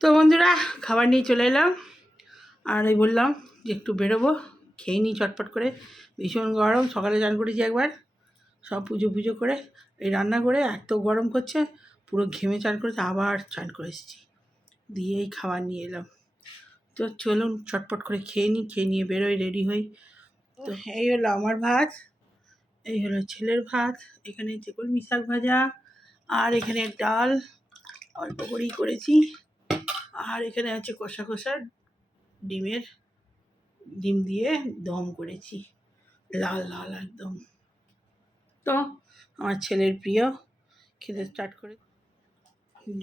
তো বন্ধুরা, খাবার নিয়ে চলে এলাম। আর এই বললাম যে একটু বেরোবো, খেয়ে নিই চটপট করে। ভীষণ গরম, সকালে চান করেছি একবার, সব পুজো পুজো করে এই রান্না করে এত গরম করছে, পুরো ঘেমে চান করেছে, আবার চান করে এসেছি, দিয়ে এই খাবার নিয়ে এলাম। তো চলুন চটপট করে খেয়ে নিই, খেয়ে নিয়ে বেরোই, রেডি হই। তো এই হলো আমার ভাত, এই হলো ছেলের ভাত, এখানে হচ্ছে কলমি শাক ভাজা, আর এখানে ডাল অল্প করেই করেছি, আর এখানে আছে কষা কষা ডিম দিয়ে দম করেছি, লাল লাল একদম। তো আমার ছেলের প্রিয়, খেতে স্টার্ট করে।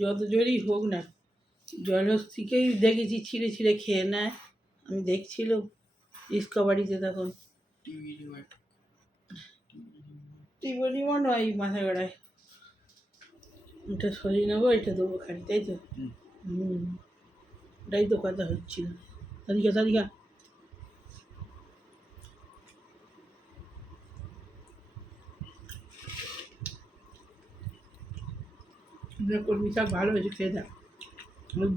যত জোরই হোক না, জলস্থিকেই দেখেছি ছিঁড়ে ছিঁড়ে খেয়ে নেয়। আমি দেখছিল ডিসকভারিতে তখন টিভি রিমোট নয়, মাথা গড়ায়। এটা সরিয়ে নেবো, এটা দেবো খালি, তাই তো? এটাই তো কথা হচ্ছিল। তালিকা তালিকা কলমি শাক ভালো হয়েছে, খেয়ে দেখ,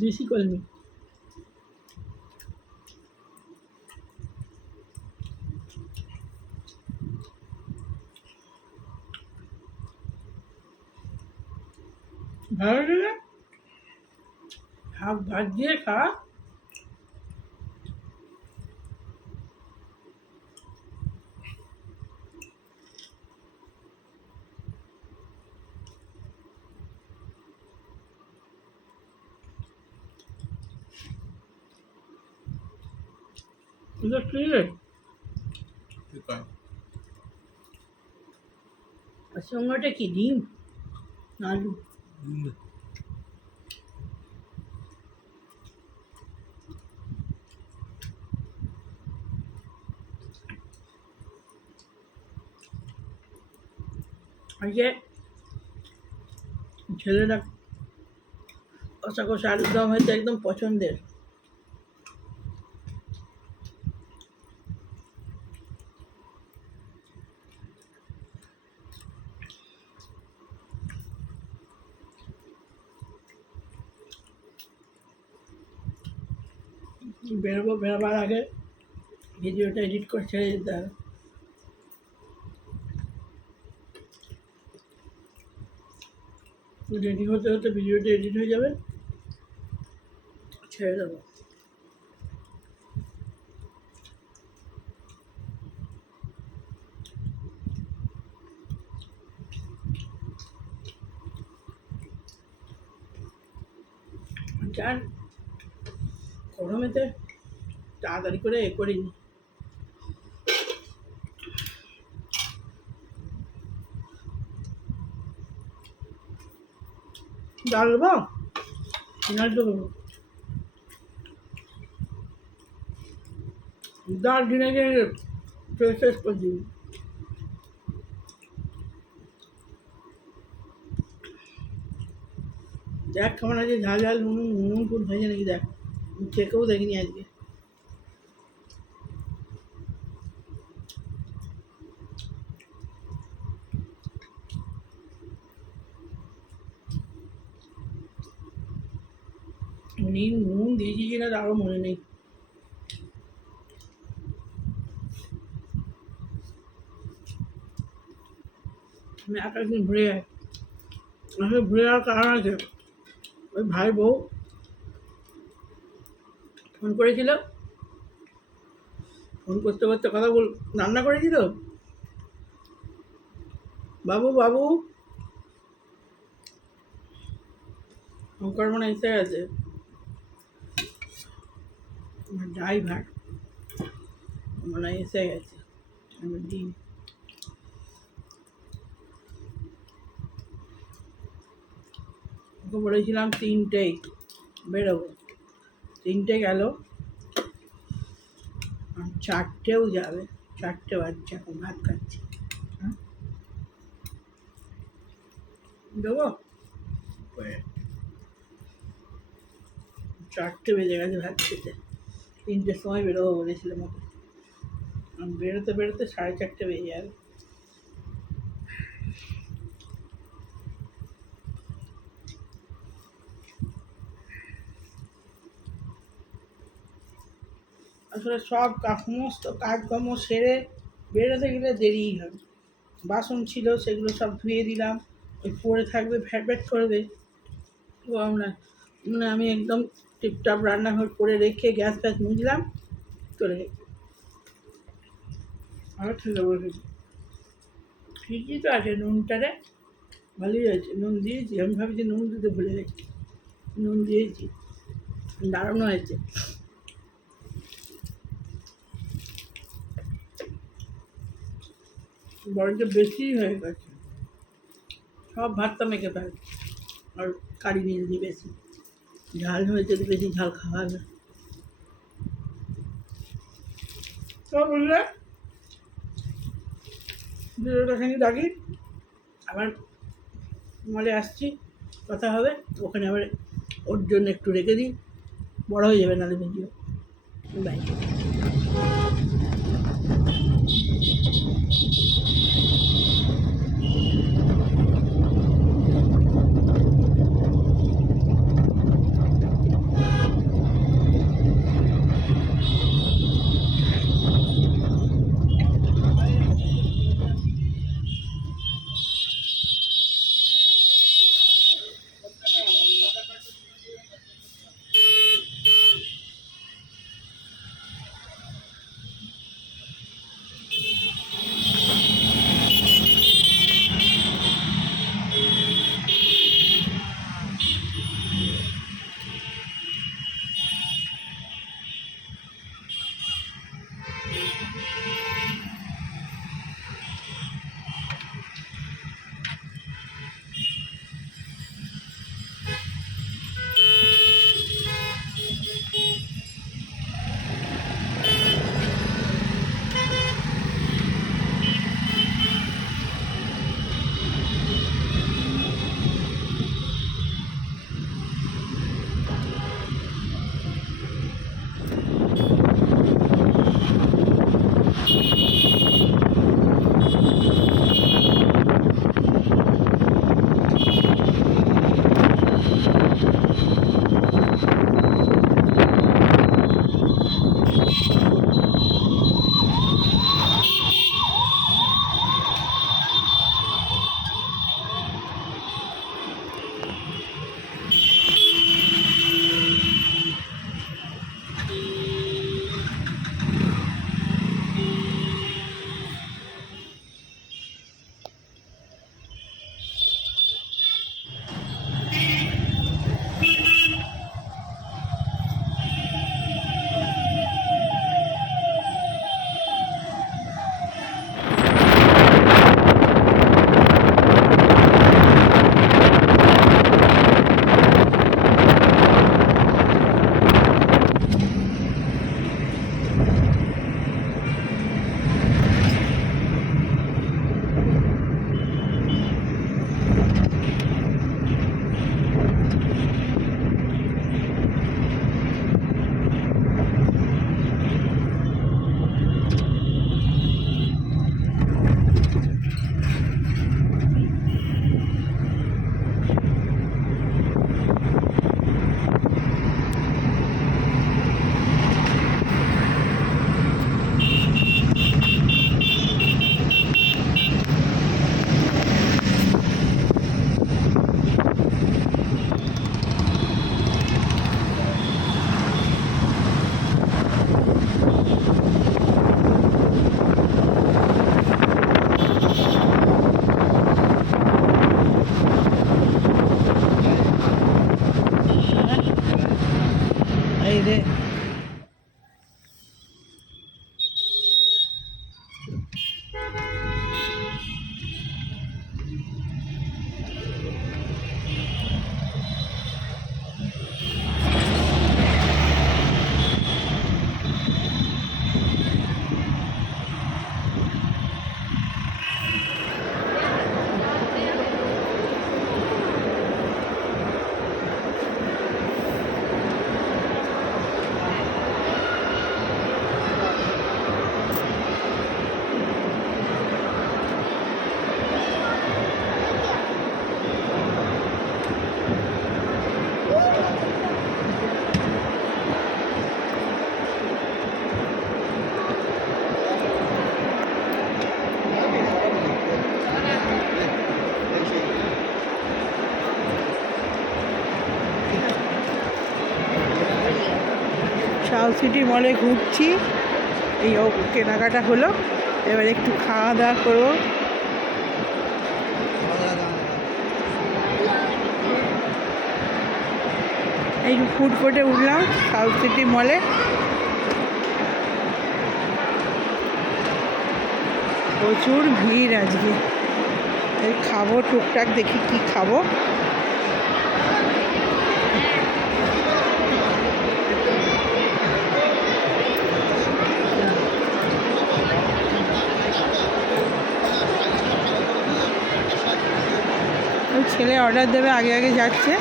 দেশি কলমি। ভালো লাগে, শাক ভাত দিয়ে খা। এটা কি রে? আর সঙ্গটা কি ডিম, আলু? আজকে ছেলেরা কষা কষা আলুর দম হয়েছে, একদম পছন্দের। বেরোবার আগে ভিডিওটা এডিট করে ছেড়ে যেতে হবে। রেডি হতে হতে ভিডিওটা এডিট হয়ে যাবে, ছেড়ে দেবো। যার গরমেতে তাড়াতাড়ি করে করিনি। ডাল দেবো না, দেবো ডাল দিনে শেষ করে দিবি। দেখ কেমন আছে, ঝাল ঝাল নুন নুন ফুল হয়েছে নাকি দেখ, চেকেও দেখিনি আজকে। নুন দিয়েছি কিনা তারও মনে নেই। আমি একদিন ভুলে যাই, আসলে ভুলে যাওয়ার কারণ আছে। ওই ভাই বউ ফোন করেছিল, ফোন করতে করতে কথা রান্না করেছিল, বাবু বাবু শঙ্কর মনে এসে গেছে, আমার ড্রাইভার মনে এসে গেছে। আমার ডিম ওকে বলেছিলাম 3টেই বেরোবো, 3টে গেল, 4টেও যাবে, 4টে বাজছে, এখন ভাত খাচ্ছি। হ্যাঁ দেবো, 4টে বেজে গেছে ভাত খেতে, 3টের সময় বেরোবো বলেছিলাম ওকে, বেরোতে বেরোতে 4:30 বেজে যাবে। আসলে সব সমস্ত কাজকর্ম সেরে বেরোতে গেলে দেরিই হয়। বাসন ছিল সেগুলো সব ধুয়ে দিলাম, ওই পড়ে থাকবে ভ্যাট ভ্যাট করবে। তো আমরা মানে আমি একদম টিপটপ রান্নাঘর করে রেখে গ্যাস ফ্যাস মুছলাম, চলে গেছি। আর খেতে বসেছি, ঠিকই তো আছে নুনটারে, ভালোই আছে, নুন দিয়েছি। আমি ভাবছি নুন দিতে ভুলে গেছি, নুন দিয়েছি, দারুণ হয়েছে। বরঞ্চ বেশিই হয়ে গেছে, সব ভাতটা মেখে ফেল, আর কারি নিয়ে দিই বেশি, ঝাল হয়েছে তো বেশি ঝাল খাওয়া হবে। তো বললে ভিডিওটা খানি রাখি, আবার মলে আসছি, কথা হবে ওখানে, আবার ওর জন্য একটু রেখে দিই, বড় হয়ে যাবে নাহলে ভিডিও। বাই। এই রে সাউথ সিটি মলে ঘুরছি, এই কেনাকাটা হলো, এবার একটু খাওয়া দাওয়া করবো। এই ফুড কোর্টে উঠলাম সাউথ সিটি মলে। প্রচুর ভিড় আজকে। এই খাবো টুকটাক, দেখি কি খাবো। ওই ছেলে অর্ডার দেবে, আগে আগে যাচ্ছে।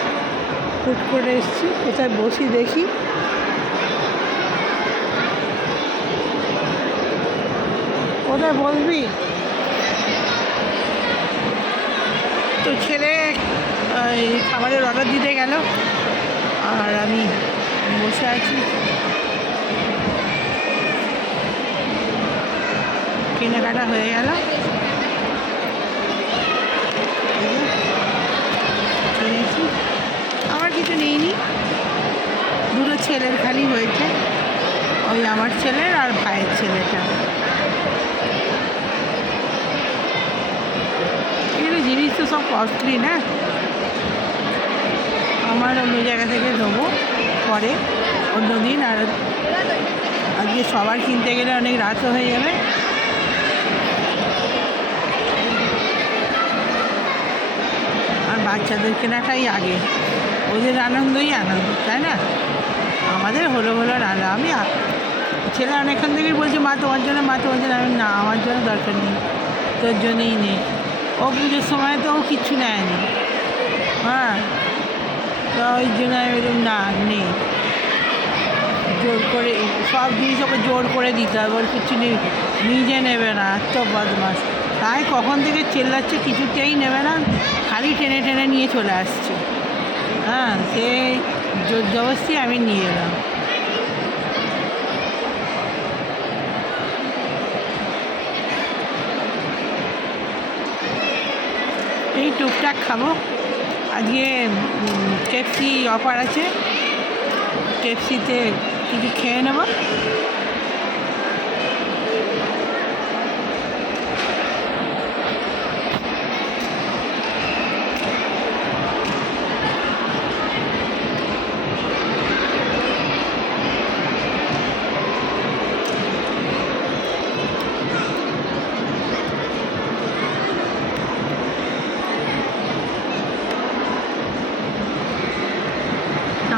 ফুড কোর্টে এসেছি, কোথায় বসি দেখি। কোথায় বলবি? তো ছেলে খাবারের অর্ডার দিতে গেল, আর আমি বসে আছি। কেনাকাটা হয়ে গেল, কিনেছি। আমার কিছু নেইনি, দুটো ছেলের খালি হয়েছে, ওই আমার ছেলের আর ভাইয়ের ছেলেটা। এগুলো জিনিস তো সব কস্টলি না, আমার অন্য জায়গা থেকে নেবো পরে অন্য দিন। আর আজকে সবার কিনতে গেলে অনেক রাতও হয়ে যাবে। আর বাচ্চাদের কেনাটাই আগে, ওদের আনন্দই আনন্দ, তাই না? আমাদের হলো রান্না। আমি ছেলে অনেকক্ষণ থেকেই বলছে মা তোমার জন্য, মা তোমার জন্য। আমি না, আমার জন্য দরকার নেই, তোর জন্যই নেই। ও পুজোর সময় তো ও কিচ্ছু নেয়নি, হ্যাঁ, তো ওই জন্য আমি বললাম না, নেই। জোর করে সব জিনিস ওকে জোর করে দিতে হবে, ওর কিছু নিজে নেবে না, এত বদমাস। তাই কখন থেকে চেল্লাচ্ছে, কিছুতেই নেবে না, খালি টেনে টেনে নিয়ে চলে আসছে। হ্যাঁ, সে জোর জবরদস্তি আমি নিয়ে এলাম। এই টুকটাক খাবো। আজকে কেএফসি অফার আছে, কেএফসিতে কিছু খেয়ে নেব।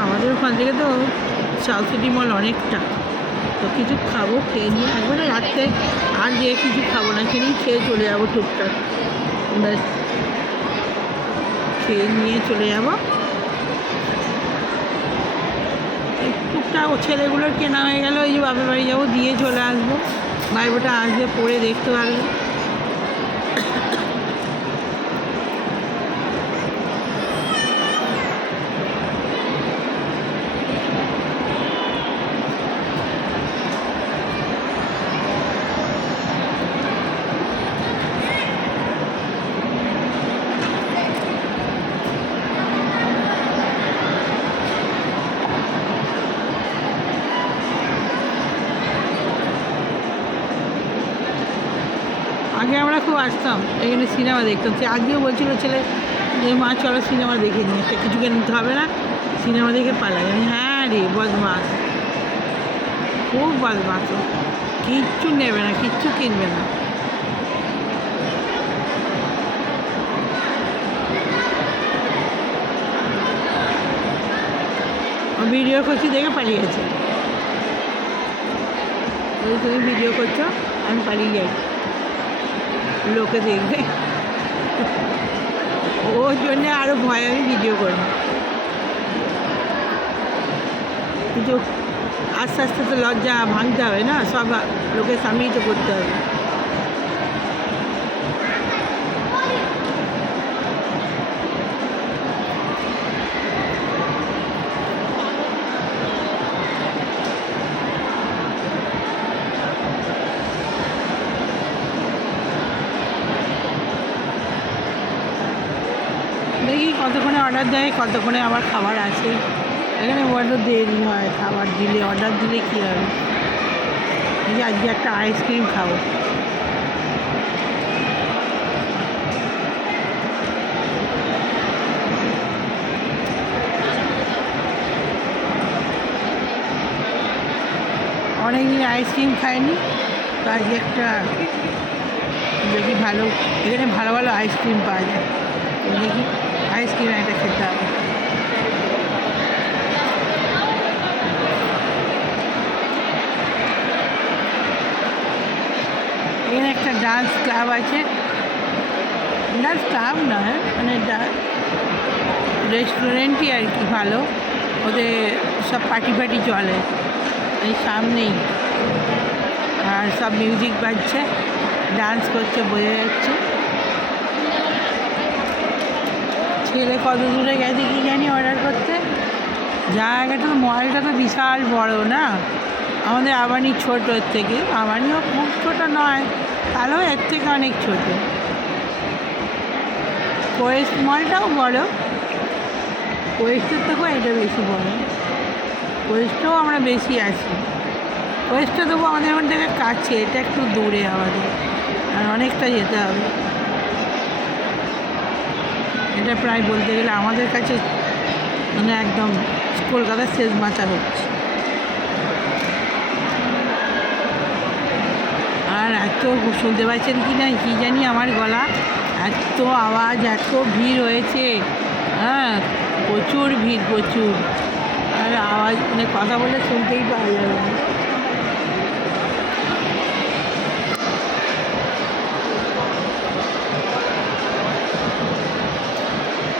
আমাদের ওখান থেকে তো সাউথ সিটি মল অনেকটা, তো কিছু খাবো, খেয়ে নিয়ে একবারে রাত্রে আর গিয়ে কিছু খাবো না, কিনেই খেয়ে চলে যাবো টুকটাক। ব্যাস, খেয়ে নিয়ে চলে যাবো টুকটাক। ও ছেলেগুলোর কেনা হয়ে গেল, ওই যে বাপের বাড়ি যাবো, দিয়ে চলে আসবো। ভাইবোটা আসবে, পরে দেখতে পারবে। আগে আমরা খুব আসতাম এখানে, সিনেমা দেখতাম। সে আজকেও বলছিল ছেলে যে মা চলো সিনেমা দেখে নিই, একটা কিছু কিনতে হবে না, সিনেমা দেখে পালাই। আমি হ্যাঁ রে, বদমাস, খুব বদমাস, কিচ্ছু নেবে না, কিচ্ছু কিনবে না। ভিডিও করছি দেখে পালিয়েছে, ওই তুমি ভিডিও করছো, আমি পালিয়ে যাই, লোকে দেখবে, ওর জন্যে আরও ভয় আমি ভিডিও করি। কিন্তু আস্তে আস্তে তো লজ্জা ভাঙতে হবে না, সব লোকের সামনেই তো করতে হবে। দেখি কতক্ষণে অর্ডার দেয়, কতক্ষণে আবার খাবার আসে, এখানে বড্ড দেরি হয় খাবার দিলে, অর্ডার দিলে কী হবে। এই যে আজকে একটা আইসক্রিম খাবো। অনেকদিন আইসক্রিম খাইনি, তো আজকে একটা দেখি ভালো, এখানে ভালো ভালো আইসক্রিম পাওয়া যায়, দেখি আইসক্রিম একটা খেতে হবে। এখানে একটা ডান্স ক্লাব আছে, ডান্স ক্লাব নয় মানে রেস্টুরেন্টই আর কি, ভালো, ওদের সব পার্টি ফার্টি চলে এই সামনেই, আর সব মিউজিক বাজছে, ডান্স করছে, বোঝা যাচ্ছে। ছেলে কত দূরে গেছে কি জানি অর্ডার করতে। জায়গাটা তো, মলটা তো বিশাল বড় না, আমাদের আবানি ছোট এর থেকে, আবানিও খুব ছোটো নয়, তাহলেও এর থেকে অনেক ছোট। কোয়েস্ট মলটাও বড়, কোয়েস্টের থেকেও এটা বেশি বড়, কোয়েস্টেও আমরা বেশি আছি। কোয়েস্টটা দেবো আমাদের এখান থেকে কাছে, এটা একটু দূরে আমাদের, আর অনেকটা যেতে হবে। এটা প্রায় বলতে গেলে আমাদের কাছে মানে একদম কলকাতার শেষ মাথা হচ্ছে। আর এত শুনতে পাচ্ছেন কি না কী জানি আমার গলা, এত আওয়াজ, এত ভিড় হয়েছে, হ্যাঁ প্রচুর ভিড়, প্রচুর। আর আওয়াজ মানে কথা বলে শুনতেই পাওয়া যাবে না।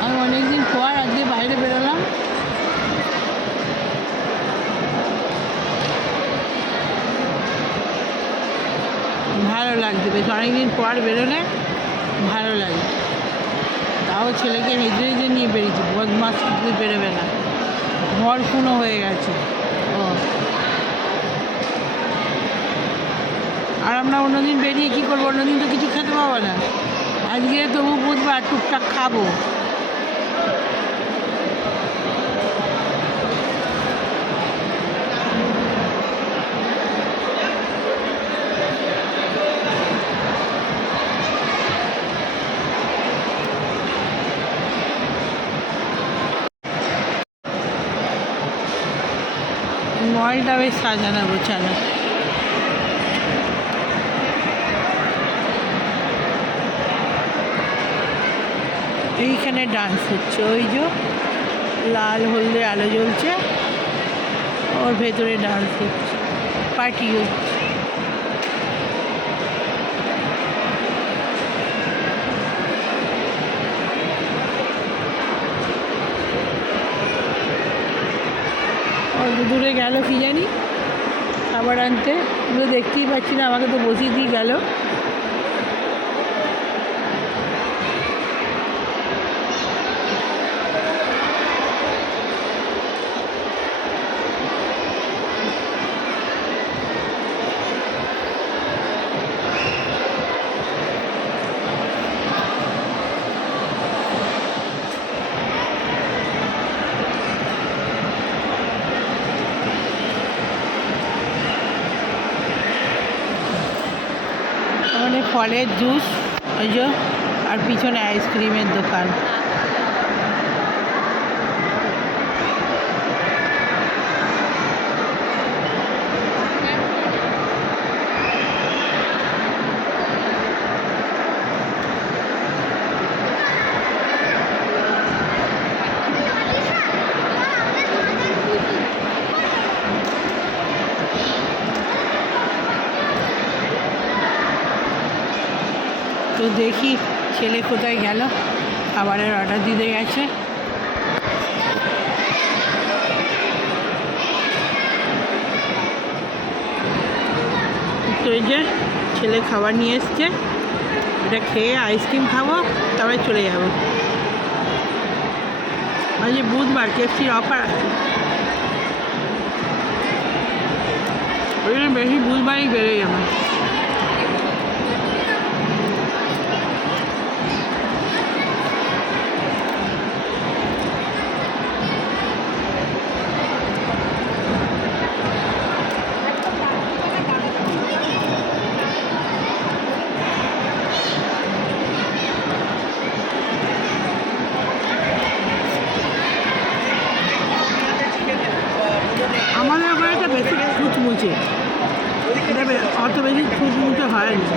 আমি অনেকদিন পর আজকে বাইরে বেরোলাম, ভালো লাগছে বেশ, অনেকদিন পর বেরোলে ভালো লাগে। তাও ছেলেকে হেঁটে হেঁটে নিয়ে বেরিয়েছি, বদমাস কিন্তু বেরোবে না, ঘর খুনো হয়ে গেছে ও। আর আমরা অন্যদিন বেরিয়ে কী করবো, অন্যদিন তো কিছু খেতে পাবো না, আজকে তবু বুঝবার টুকটাক খাবো। মলটা বেশ সাজানো গোছানো। এইখানে ডান্স হচ্ছে, ওই যে লাল হলদে আলো জ্বলছে, ওর ভেতরে ডান্স হচ্ছে, পার্টি হচ্ছে। অত দূরে গেল কি জানি খাবার আনতে, পুরো দেখতেই পাচ্ছি না, আমাকে তো বসিয়ে দিয়ে গেল। মানে ফলের জুস, ওই যে, আর পিছনে আইসক্রিমের দোকান। তো দেখি ছেলে কোথায় গেল, খাবারের অর্ডার দিতে গেছে। তো এই যে ছেলে খাবার নিয়ে এসছে, এটা খেয়ে আইসক্রিম খাবো, তারপরে চলে যাবো। আজ বুধবার, কেএফসির অফার আছে, ওই জন্য বেশি বুধবারই বেরোই আমার। বেশি ছুচমুচে, এটা অত বেশি ছুচমুচে হয়নি।